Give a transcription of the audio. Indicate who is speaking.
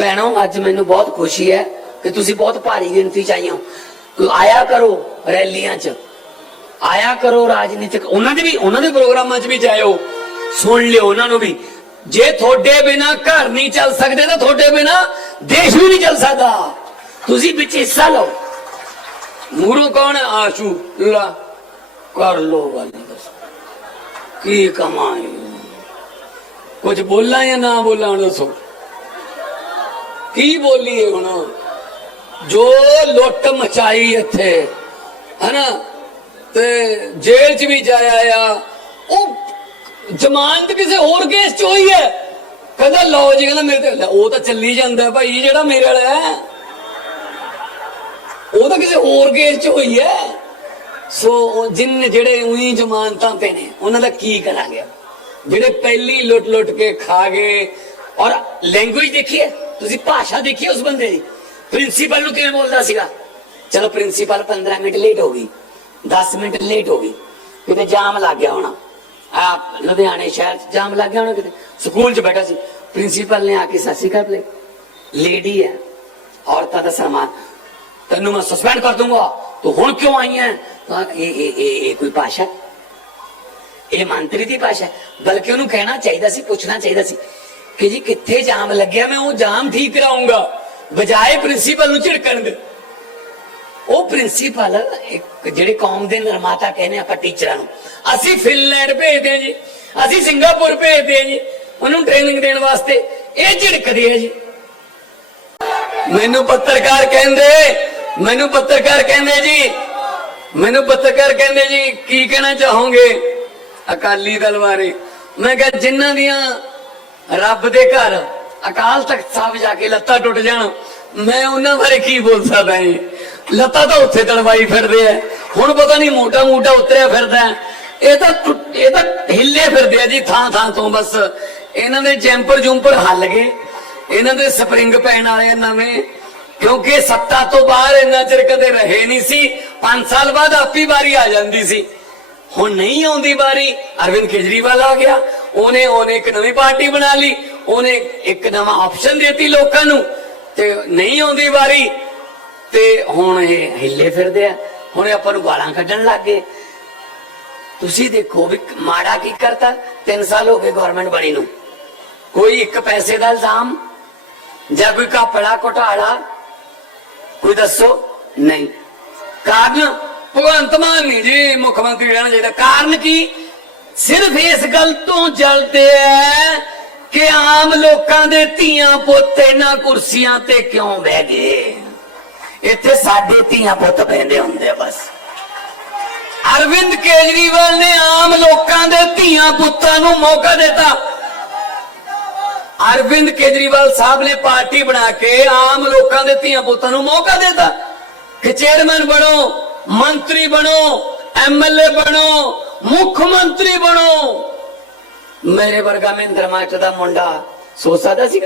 Speaker 1: ਭੈਣੋ, ਅੱਜ ਮੈਨੂੰ ਬਹੁਤ ਖੁਸ਼ੀ ਹੈ ਕਿ ਤੁਸੀਂ ਬਹੁਤ ਭਾਰੀ ਗਿਣਤੀ ਚ ਆਈਆਂ ਹੋ। ਆਇਆ ਕਰੋ ਰੈਲੀਆਂ ਚ। ਆਇਆ ਕਰੋ ਰਾਜਨੀਤਿਕ, ਉਹਨਾਂ ਦੇ ਵੀ, ਉਹਨਾਂ ਦੇ ਪ੍ਰੋਗਰਾਮਾਂ 'ਚ ਵੀ ਜਾਇਓ। ਸੁਣ ਲਿਓ ਉਹਨਾਂ ਨੂੰ ਵੀ। ਜੇ ਤੁਹਾਡੇ ਬਿਨਾ ਘਰ ਨਹੀਂ ਚੱਲ ਸਕਦੇ, ਤਾਂ ਤੁਹਾਡੇ ਬਿਨਾ ਦੇਸ਼ ਵੀ ਨਹੀਂ ਚੱਲ ਸਕਦਾ। ਤੁਸੀਂ ਵਿੱਚ ਹਿੱਸਾ ਲਓ। ਮੂਰੋਂ ਕੌਣ ਹੈ? ਆਸ਼ੂ, ਲਾ, ਕਰ ਲੋ ਗੱਲ ਬਸ। ਕੀ ਕਮਾਈ ਕੁਝ ਬੋਲਾਂ ਜਾਂ ਨਾ ਬੋਲਾਂ ਹੁਣ ਦੱਸੋ। ਕੀ ਬੋਲੀਏ ਹੁਣ? ਜੋ ਲੁੱਟ ਮਚਾਈ ਇੱਥੇ, ਹਨਾ? ਤੇ ਜੇਲ੍ਹ 'ਚ ਵੀ ਜਾਇਆ ਆ। ਉਹ ਜ਼ਮਾਨਤ ਕਿਸੇ ਹੋਰ ਕੇਸ 'ਚ ਹੋਈ ਹੈ। ਕਹਿੰਦਾ, ਲਓ ਜੀ, ਕਹਿੰਦਾ, ਮੇਰੇ ਤੇ ਉਹ ਤਾਂ ਚੱਲੀ ਜਾਂਦਾ ਭਾਈ, ਜਿਹੜਾ ਮੇਰੇ ਵਾਲਾ ਹੈ। ਉਹ ਤਾਂ ਕਿਸੇ ਹੋਰ ਕੇਸ 'ਚ ਹੋਈ ਹੈ। ਸੋ ਉਹ ਜਿੰਨ ਜਿਹੜੇ ਉਹੀ ਜ਼ਮਾਨਤਾਂ ਤੇ ਨੇ, ਉਹਨਾਂ ਦਾ ਕੀ ਕਰਾਂਗੇ? ਜਿਹੜੇ ਪਹਿਲੀ ਲੁੱਟ ਲੁੱਟ ਕੇ ਖਾ ਗਏ ਔਰ ਲੈਂਗੁਏਜ ਦੇਖੀਏ, ਤੁਸੀਂ ਭਾਸ਼ਾ ਦੇਖੀਏ ਉਸ ਬੰਦੇ ਦੀ। ਪ੍ਰਿੰਸੀਪਲ ਨੂੰ ਕਿਵੇਂ ਬੋਲਦਾ ਸੀਗਾ? ਚਲੋ ਪ੍ਰਿੰਸੀਪਲ 15 ਮਿੰਟ ਲੇਟ ਹੋ ਗਈ। 10 ਮਿੰਟ ਲੇਟ ਹੋ ਗਈ। ਕਿਤੇ ਜਾਮ ਲੱਗ ਗਿਆ ਹੋਣਾ। ਆ ਲੁਧਿਆਣੇ ਸ਼ਹਿਰ 'ਚ ਜਾਮ ਲੱਗ ਗਿਆ ਹੋਣਾ ਕਿਤੇ। ਸਕੂਲ 'ਚ ਬੈਠਾ ਸੀ। ਪ੍ਰਿੰਸੀਪਲ ਨੇ ਆ ਕੇ ਸਤਿ ਸ਼੍ਰੀ ਅਕਾਲ ਬੁਲਾਈ ਲੇਡੀ ਹੈ। ਔਰਤਾਂ ਦਾ ਸਨਮਾਨ। ਤੈਨੂੰ ਮੈਂ ਸਸਪੈਂਡ ਕਰ ਦੂੰਗਾ। ਤੂੰ ਹੁਣ ਕਿਉਂ ਆਈ ਹੈ ਤਾਂ ਇਹ ਇਹ ਇਹ ਕੋਈ ਭਾਸ਼ਾ? ਇਹ ਮੰਤਰੀ ਦੀ ਭਾਸ਼ਾ। ਬਲਕਿ ਉਹਨੂੰ ਕਹਿਣਾ ਚਾਹੀਦਾ ਸੀ, ਪੁੱਛਣਾ ਚਾਹੀਦਾ ਸੀ। ਕਿ ਜੀ ਕਿੱਥੇ ਜਾਮ ਲੱਗਿਆ, ਮੈਂ ਉਹ ਜਾਮ ਠੀਕ ਕਰਾਉਂਗਾ। ਬਜਾਏ ਪ੍ਰਿੰਸੀਪਲ ਨੂੰ ਝਿੜਕਣ ਦੇ। ਉਹ ਪ੍ਰਿੰਸੀਪਲ ਜਿਹੜੇ ਕੌਮ ਦੇ ਨਿਰਮਾਤਾ ਕਹਿੰਦੇ ਆਪਾਂ ਟੀਚਰਾਂ ਨੂੰ, ਅਸੀਂ ਫਿਨਲੈਂਡ ਭੇਜਦੇ ਹਾਂ ਜੀ, ਅਸੀਂ ਸਿੰਗਾਪੁਰ ਭੇਜਦੇ ਹਾਂ ਜੀ, ਉਹਨੂੰ ਟ੍ਰੇਨਿੰਗ ਦੇਣ ਵਾਸਤੇ ਇਹ ਝਿੜਕਦੇ ਆ ਜੀ। ਮੈਨੂੰ ਪੱਤਰਕਾਰ ਕਹਿੰਦੇ, ਮੈਨੂੰ ਪੱਤਰਕਾਰ ਕਹਿੰਦੇ ਜੀ, ਮੈਨੂੰ ਪੱਤਰਕਾਰ ਕਹਿੰਦੇ ਜੀ, ਕੀ ਕਹਿਣਾ ਚਾਹੋਗੇ? ਅਕਾਲੀ ਦਲ ਬਾਰੇ। ਮੈਂ ਕਿਹਾ, ਜਿਨ੍ਹਾਂ ਦੀਆਂ ਰੱਬ ਦੇ ਘਰ ਅਕਾਲ ਤਖਤ ਸਾਹਿਬ ਜਾ ਕੇ ਲੱਤਾਂ ਟੁੱਟ ਜਾਣ। ਮੈਂ ਉਹਨਾਂ ਬਾਰੇ ਕੀ ਬੋਲ ਸਕਦਾ ਜੀ? ਲੱਤਾਂ ਤਾਂ ਉੱਥੇ ਤੜਵਾਈ ਫਿਰਦੇ ਆ। ਹੁਣ ਪਤਾ ਨਹੀਂ ਮੋਟਾ ਮੋਟਾ ਉਤਰਿਆ ਫਿਰਦਾ। ਇਹ ਤਾਂ ਇਹ ਤਾਂ ਹਿੱਲੇ ਫਿਰਦੇ ਆ ਜੀ ਥਾਂ ਥਾਂ ਤੋਂ ਬਸ। ਇਹਨਾਂ ਦੇ ਜੈਂਪਰ ਜੁੰਪਰ ਹੱਲ ਗਏ। ਇਹਨਾਂ ਦੇ ਸਪਰਿੰਗ ਪੈਣ ਵਾਲੇ ਆ ਨਵੇਂ। ਕਿਉਂਕਿ ਸੱਤਾ ਤੋਂ ਬਾਹਰ ਇੰਨਾ ਚਿਰ ਕਦੇ ਰਹੇ ਨਹੀਂ ਸੀ। 5 ਸਾਲ ਬਾਅਦ ਆਪੀ ਵਾਰੀ ਆ ਜਾਂਦੀ ਸੀ। ਹੁਣ ਨਹੀਂ ਆਉਂਦੀ ਵਾਰੀ। ਅਰਵਿੰਦ ਕੇਜਰੀਵਾਲ ਆ ਗਿਆ। ਉਹਨੇ ਉਹਨੇ ਇੱਕ ਨਵੀਂ ਪਾਰਟੀ ਬਣਾ ਲਈ, ਉਹਨੇ ਇੱਕ ਨਵਾਂ ਆਪਸ਼ਨ ਦਿੱਤੀ ਲੋਕਾਂ ਨੂੰ, ਤੇ ਨਹੀਂ ਆਉਂਦੀ ਵਾਰੀ, ਤੇ ਹੁਣ ਇਹ ਹਿੱਲੇ ਫਿਰਦੇ ਆ। ਹੁਣ ਆਪਾਂ ਨੂੰ ਗਾਲਾਂ ਕੱਢਣ ਲੱਗ ਗਏ। ਤੁਸੀਂ ਦੇਖੋ ਵੀ ਮਾੜਾ ਕੀ ਕਰਤਾ 3 ਸਾਲ ਹੋ ਗਏ ਗਵਰਨਮੈਂਟ ਬਣੀ ਨੂੰ। ਕੋਈ ਇੱਕ ਪੈਸੇ ਦਾ ਇਲਜ਼ਾਮ, ਜਾਂ ਕੋਈ ਕਪੜਾ ਘੁਟਾਲਾ, ਕੋਈ ਦੱਸੋ? ਨਹੀਂ। ਕਾਰਨ ਭਗਵੰਤ ਮਾਨ ਨਹੀਂ ਜੀ, ਮੁੱਖ ਮੰਤਰੀ ਰਹਿਣਾ ਚਾਹੀਦਾ ਕਾਰਨ ਕੀ? ਸਿਰਫ ਇਸ ਗੱਲ ਤੋਂ ਜਲਦੇ ਐ ਕਿ ਆਮ ਲੋਕਾਂ ਦੇ ਧੀਆਂ ਪੁੱਤ ਇਹਨਾਂ ਕੁਰਸੀਆਂ ਤੇ ਕਿਉਂ ਬਹਿ ਗਏ? ਇੱਥੇ ਸਾਡੇ ਧੀਆਂ ਪੁੱਤ ਬਹਿੰਦੇ ਹੁੰਦੇ ਬਸ। ਅਰਵਿੰਦ ਕੇਜਰੀਵਾਲ ਨੇ ਆਮ ਲੋਕਾਂ ਦੇ ਧੀਆਂ ਪੁੱਤਾਂ ਨੂੰ ਮੌਕਾ ਦਿੱਤਾ। ਅਰਵਿੰਦ ਕੇਜਰੀਵਾਲ ਸਾਹਿਬ ਨੇ ਪਾਰਟੀ ਬਣਾ ਕੇ ਆਮ ਲੋਕਾਂ ਦੇ ਧੀਆਂ ਪੁੱਤਾਂ ਨੂੰ ਮੌਕਾ ਦਿੱਤਾ। ਕਿ ਚੇਅਰਮੈਨ ਬਣੋ, ਮੰਤਰੀ ਬਣੋ ਐਮਐਲਏ ਬਣੋ ਮੁੱਖ ਮੰਤਰੀ ਬਣੋ। ਮੇਰੇ ਵਰਗਾ ਮਹਿੰਦਰ ਮਾਸਟਰ ਦਾ ਮੁੰਡਾ ਸੋਚ ਸਕਦਾ ਸੀ